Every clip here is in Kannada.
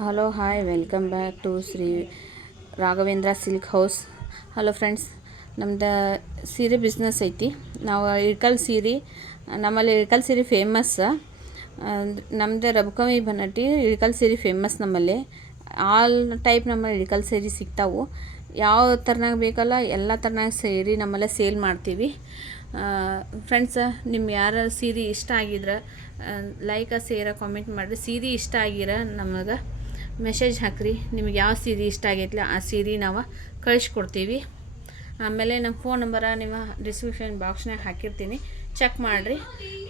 Hello hi welcome back to Shri Raghavendra silk house. Hello friends, ನಮ್ದು ಸೀರೆ ಬಿಸ್ನೆಸ್ ಐತಿ. ನಾವು ಇಳ್ಕಲ್ ಸೀರೆ, ನಮ್ಮಲ್ಲಿ ಇಳ್ಕಲ್ ಸೀರೆ ಫೇಮಸ್. ನಮ್ಮದು ರಬಕವಿ ಬನಟ್ಟಿ ಇಳ್ಕಲ್ ಸೀರೆ ಫೇಮಸ್. ನಮ್ಮಲ್ಲಿ ಆಲ್ ಟೈಪ್ ನಮ್ಮಲ್ಲಿ ಇಳ್ಕಲ್ ಸೀರೆ ಸಿಗ್ತಾವೆ. ಯಾವ ಥರನಾಗ ಬೇಕಲ್ಲ ಎಲ್ಲ ಥರನಾಗ ಸೀರೆ ನಮ್ಮಲ್ಲೇ ಸೇಲ್ ಮಾಡ್ತೀವಿ. ಫ್ರೆಂಡ್ಸ್, ನಿಮ್ಮ ಯಾರು ಸೀರೆ ಇಷ್ಟ ಆಗಿದ್ರೆ ಲೈಕ್ ಶೇರ್ ಕಾಮೆಂಟ್ ಮಾಡಿರಿ. ಸೀರೆ ಇಷ್ಟ ಆಗಿರ ನಮಗೆ ಮೆಸೇಜ್ ಹಾಕಿರಿ. ನಿಮಗೆ ಯಾವ ಸೀರೆ ಇಷ್ಟ ಆಗೈತಿಲ್ಲ ಆ ಸೀರೆ ನಾವು ಕಳಿಸ್ಕೊಡ್ತೀವಿ. ಆಮೇಲೆ ನಮ್ಮ ಫೋನ್ ನಂಬರ ನಿಮ್ಮ ಡಿಸ್ಕ್ರಿಪ್ಷನ್ ಬಾಕ್ಸ್ನಾಗ ಹಾಕಿರ್ತೀನಿ, ಚೆಕ್ ಮಾಡಿರಿ.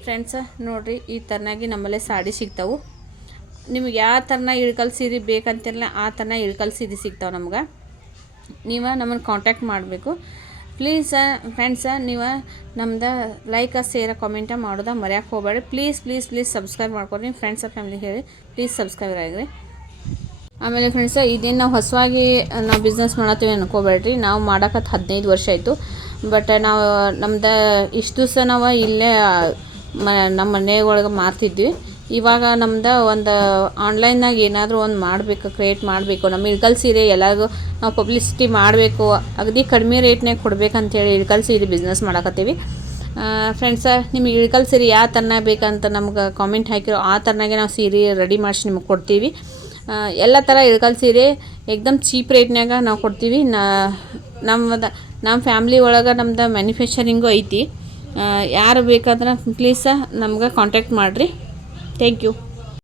ಫ್ರೆಂಡ್ಸ ನೋಡಿರಿ, ಈ ಥರನಾಗಿ ನಮ್ಮಲ್ಲೇ ಸಾಡಿ ಸಿಗ್ತಾವೆ. ನಿಮಗೆ ಯಾವ ಥರನಾಗ ಇಳ್ಕಲ್ ಸೀರೆ ಬೇಕಂತಿರಲ್ಲ ಆ ಥರನಾಗ ಇಳ್ಕಲ್ ಸೀರೆ ಸಿಗ್ತಾವೆ ನಮ್ಗೆ. ನೀವು ನಮ್ಮನ್ನು ಕಾಂಟ್ಯಾಕ್ಟ್ ಮಾಡಬೇಕು ಪ್ಲೀಸ್. ಫ್ರೆಂಡ್ಸ, ನೀವು ನಮ್ದು ಲೈಕ್ ಶೇರ್ ಕಾಮೆಂಟ ಮಾಡೋದು ಮರೆಯೋಕೆ ಹೋಗಬೇಡಿ. ಪ್ಲೀಸ್ ಸಬ್ಸ್ಕ್ರೈಬ್ ಮಾಡ್ಕೊರಿ. ಫ್ರೆಂಡ್ಸ್ ಫ್ಯಾಮಿಲಿ ಹೇಳಿ ಪ್ಲೀಸ್ ಸಬ್ಸ್ಕ್ರೈಬ್ ಆಗಿರಿ. ಆಮೇಲೆ ಫ್ರೆಂಡ್ಸ, ಇದೇನು ನಾವು ಹೊಸವಾಗಿ ನಾವು ಬಿಸ್ನೆಸ್ ಮಾಡತ್ತೀವಿ ಅನ್ಕೋಬೇಡ್ರಿ. ನಾವು ಮಾಡೋಕತ್ತು 15 ವರ್ಷ ಆಯಿತು. ಬಟ್ ನಾವು ನಮ್ದು ಇಷ್ಟು ದಿವಸ ನಾವು ಇಲ್ಲೇ ನಮ್ಮ ಮನೆಯೊಳಗೆ ಮಾರ್ತಿದ್ವಿ. ಇವಾಗ ನಮ್ದು ಒಂದು ಆನ್ಲೈನ್ನಾಗ ಏನಾದರೂ ಒಂದು ಮಾಡಬೇಕು, ಕ್ರಿಯೇಟ್ ಮಾಡಬೇಕು. ನಮ್ಮ ಇಳ್ಕಲ್ ಸೀರೆ ಎಲ್ಲರಿಗೂ ನಾವು ಪಬ್ಲಿಸಿಟಿ ಮಾಡಬೇಕು, ಅಗದಿ ಕಡಿಮೆ ರೇಟ್ನಾಗ ಕೊಡ್ಬೇಕಂತೇಳಿ ಇಳ್ಕಲ್ ಸೀರೆ ಬಿಸ್ನೆಸ್ ಮಾಡಕತ್ತೀವಿ. ಫ್ರೆಂಡ್ಸ, ನಿಮಗೆ ಇಳ್ಕಲ್ ಸೀರೆ ಯಾವ ಥರನಾಗ ಬೇಕಂತ ನಮ್ಗೆ ಕಾಮೆಂಟ್ ಹಾಕಿರೋ ಆ ಥರನಾಗೆ ನಾವು ಸೀರೆ ರೆಡಿ ಮಾಡಿಸಿ ನಿಮಗೆ ಕೊಡ್ತೀವಿ. ಎಲ್ಲ ಥರ ಇಳ್ಕಲ್ ಸೀರೆ ಏಕ್ದಮ್ ಚೀಪ್ ರೇಟ್ನಾಗ ನಾವು ಕೊಡ್ತೀವಿ. ನಮ್ಮ ಫ್ಯಾಮ್ಲಿ ಒಳಗೆ ನಮ್ದು ಮ್ಯಾನುಫ್ಯಾಕ್ಚರಿಂಗು ಐತಿ. ಯಾರು ಬೇಕಾದ್ರೆ ಪ್ಲೀಸ ನಮ್ಗೆ ಕಾಂಟ್ಯಾಕ್ಟ್ ಮಾಡಿರಿ. Thank you.